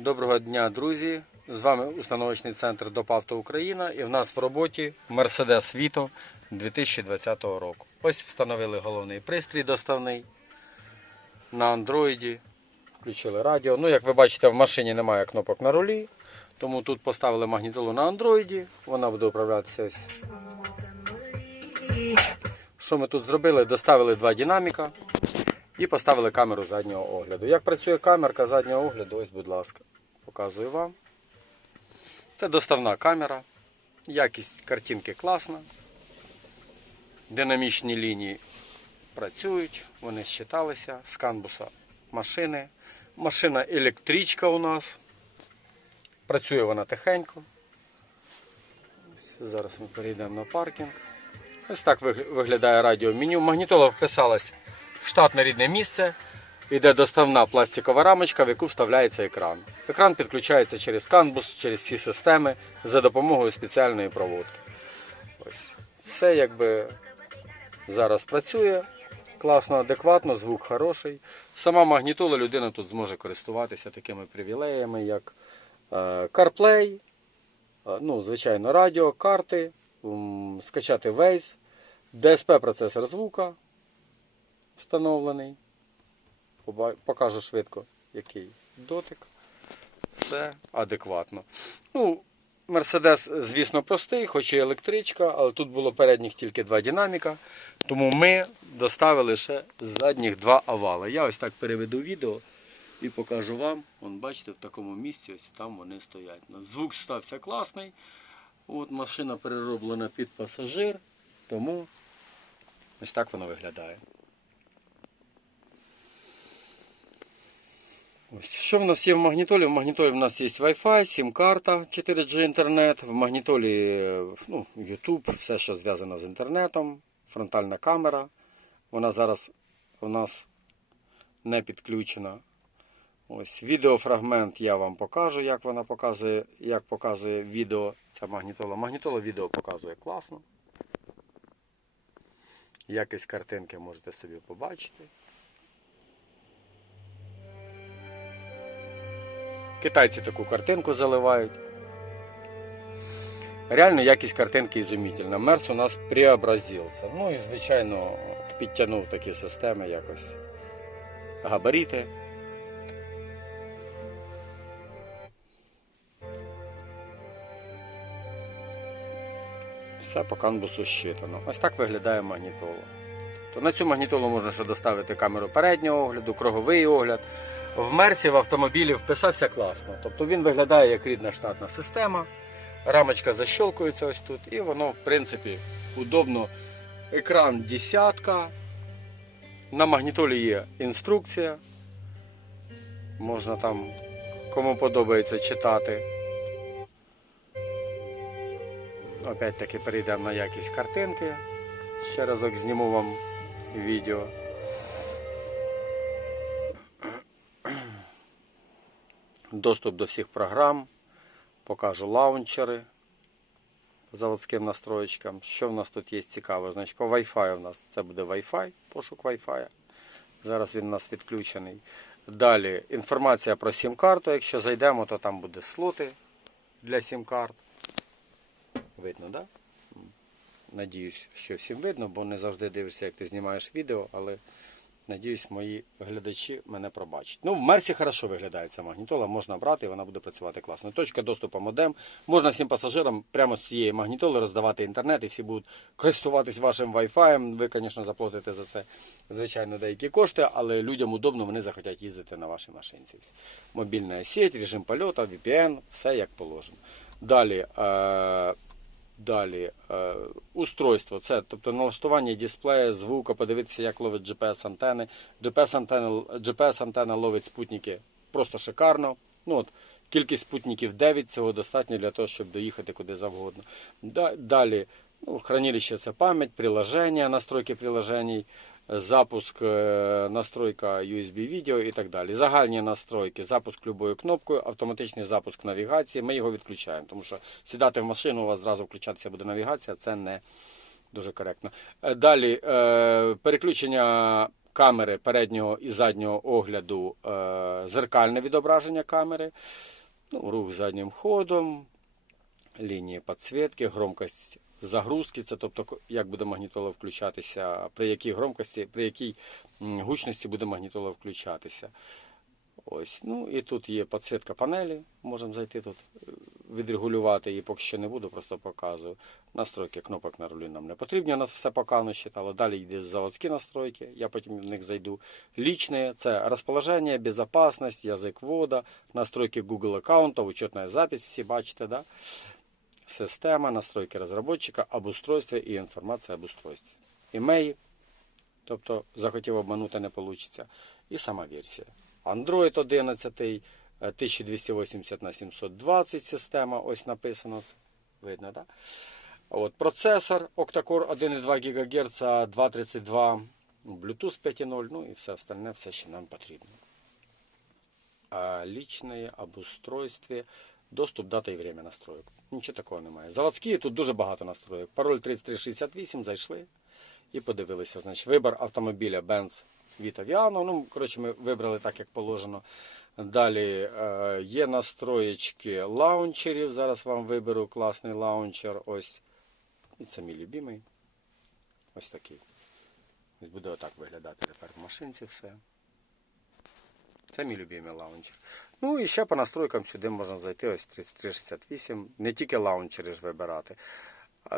Доброго дня, друзі! З вами установочний центр ДОПАВТО Україна і в нас в роботі Mercedes Vito 2020 року. Ось встановили головний пристрій доставний на андроїді. Включили радіо. Ну, як ви бачите, в машині немає кнопок на рулі, тому тут поставили магнітолу на андроїді. Вона буде управлятися ось. Що ми тут зробили? Доставили два динаміка і поставили камеру заднього огляду. Як працює камерка заднього огляду, ось, будь ласка, показую вам. Це доставна камера. Якість картинки класна. Динамічні лінії працюють, вони считалися з канбуса машини. Машина електричка у нас. Працює вона тихенько. Зараз ми перейдемо на паркінг. Ось так виглядає радіоменю. Магнітола вписалась штатне рідне місце. Іде доставна пластикова рамочка, в яку вставляється екран. Екран підключається через канбус, через всі системи за допомогою спеціальної проводки. Ось. Все якби зараз працює. Класно, адекватно, звук хороший. Сама магнітола людина тут зможе користуватися такими привілеями, як е, CarPlay, е, ну, звичайно, радіо, карти, скачати Waze, DSP процесор звука встановлений. Покажу швидко, який дотик. Все адекватно. Ну, Мерседес, звісно, простий, хоч і електричка, але тут було передніх тільки два динаміка. Тому ми доставили ще задніх два овали. Я ось так переведу відео і покажу вам. Вон, бачите, в такому місці ось там вони стоять. Звук стався класний. От машина перероблена під пасажир, тому ось так воно виглядає. Ось. Що в нас є в магнітолі? В магнітолі в нас є Wi-Fi, сім-карта, 4G інтернет, в магнітолі ну, YouTube, все, що зв'язано з інтернетом, фронтальна камера. Вона зараз у нас не підключена. Ось відеофрагмент я вам покажу, як вона показує, як показує відео ця магнітола. Магнітола відео показує класно. Якість картинки можете собі побачити. Китайці таку картинку заливають. Реально якість картинки ізумітельна. Мерс у нас преобразився. Ну і, звичайно, підтягнув такі системи якось. Габаріти. Все по канбусу щитано. Ось так виглядає магнітола. То на цю магнітолу можна ще доставити камеру переднього огляду, круговий огляд. В мерсі в автомобілі вписався класно. Тобто він виглядає як рідна штатна система. Рамочка защелкується ось тут, і воно, в принципі, удобно. Екран десятка. На магнітолі є інструкція. Можна там, кому подобається читати. Опять-таки перейдемо на якість картинки. Ще разок зніму вам відео. Доступ до всіх програм. Покажу лаунчери заводським настроєчкам. Що в нас тут є цікаво? Значить, по Wi-Fi у нас це буде Wi-Fi, пошук Wi-Fi. Зараз він у нас відключений. Далі інформація про сім-карту. Якщо зайдемо, то там буде слоти для сім-карт. Видно, так? Да? Надіюсь, що всім видно, бо не завжди дивишся, як ти знімаєш відео, але надіюсь, мої глядачі мене пробачать. Ну, в Мерсі хорошо виглядає ця магнітола, можна брати, і вона буде працювати класно. Точка доступу модем. Можна всім пасажирам прямо з цієї магнітоли роздавати інтернет, і всі будуть користуватись вашим Wi-Fi. Ви, звісно, заплатите за це, звичайно, деякі кошти, але людям удобно, вони захотять їздити на вашій машинці. Мобільна сеть, режим польоту, VPN, все як положено. Далі. Е- Далі е, устройство, це тобто налаштування дисплея, звука, подивитися, як ловить GPS-антени. GPS-антена, GPS-антена ловить спутники просто шикарно. Ну, от, кількість спутників 9, цього достатньо для того, щоб доїхати куди завгодно. Далі ну, хранилище це пам'ять, приложення, настройки приложень, запуск, е, настройка USB-відео і так далі. Загальні настройки, запуск любою кнопкою, автоматичний запуск навігації. Ми його відключаємо, тому що сідати в машину, у вас зразу включатися буде навігація, це не дуже коректно. Е, Далі переключення камери переднього і заднього огляду зеркальне відображення камери, ну, рух заднім ходом, лінії підсвітки, громкость загрузки, це тобто як буде магнітола включатися, при якій громкості, при якій гучності буде магнітола включатися. Ось. Ну і тут є підсвітка панелі, можемо зайти тут, е, відрегулювати її поки що не буду, просто показую. Настройки кнопок на рулі нам не потрібні, у нас все покано считало. Далі йде заводські настройки, я потім в них зайду. Лічні це розположення, безопасність, язик ввода, настройки Google аккаунта, учетна запись, всі бачите, да? Система, настройки розробника, обустройство і інформація об устройстві. Імеї, тобто захотів обманути не вийде. І сама версія. Android 11, е, 1280 на 720 система, ось написано це. Видно? Да? От, процесор Octa-Core 1,2 ГГц, 232, Bluetooth 5.0, ну і все остальне, все, що нам потрібно. А лічне обустройстві, доступ, дата і время настроек. Нічого такого немає. Заводські тут дуже багато настроєк. Пароль 3368, зайшли і подивилися. Значить, вибір автомобіля Benz Vita Viano. Ну, коротше, ми вибрали так, як положено. Далі е, є настроєчки лаунчерів. Зараз вам виберу класний лаунчер. Ось. І це мій любимий. Ось такий. Буде отак виглядати тепер в машинці все. Це мій любимий лаунчер. Ну і ще по настройкам сюди можна зайти ось 3368. Не тільки лаунчери ж вибирати.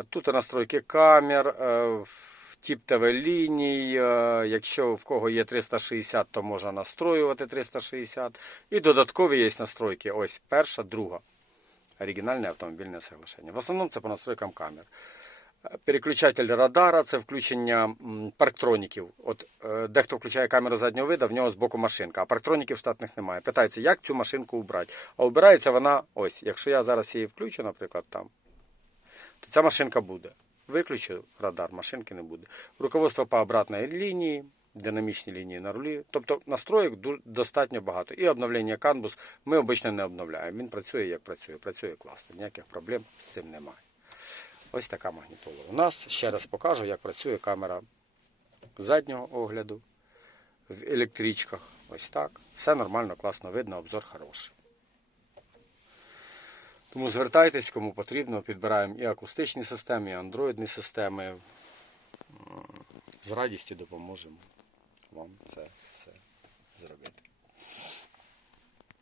Тут настройки камер, е, тип ТВ ліній. е, Якщо в кого є 360, то можна настроювати 360. І додаткові є настройки. Ось перша, друга. Оригінальне автомобільне соглашення. В основному це по настройкам камер. Переключатель радара це включення парктроніків. От е, дехто включає камеру заднього виду, в нього з боку машинка, а парктроніків штатних немає. Питається, як цю машинку убрати. А убирається вона ось. Якщо я зараз її включу, наприклад, там, то ця машинка буде. Виключу радар, машинки не буде. Руководство по обратній лінії, динамічні лінії на рулі. Тобто настроїк достатньо багато. І обновлення Canvas ми обично не обновляємо. Він працює як працює, працює класно. Ніяких проблем з цим немає. Ось така магнітола. У нас ще раз покажу, як працює камера заднього огляду в електричках. Ось так. Все нормально, класно видно, обзор хороший. Тому звертайтесь, кому потрібно, підбираємо і акустичні системи, і андроїдні системи. З радістю допоможемо вам це все зробити.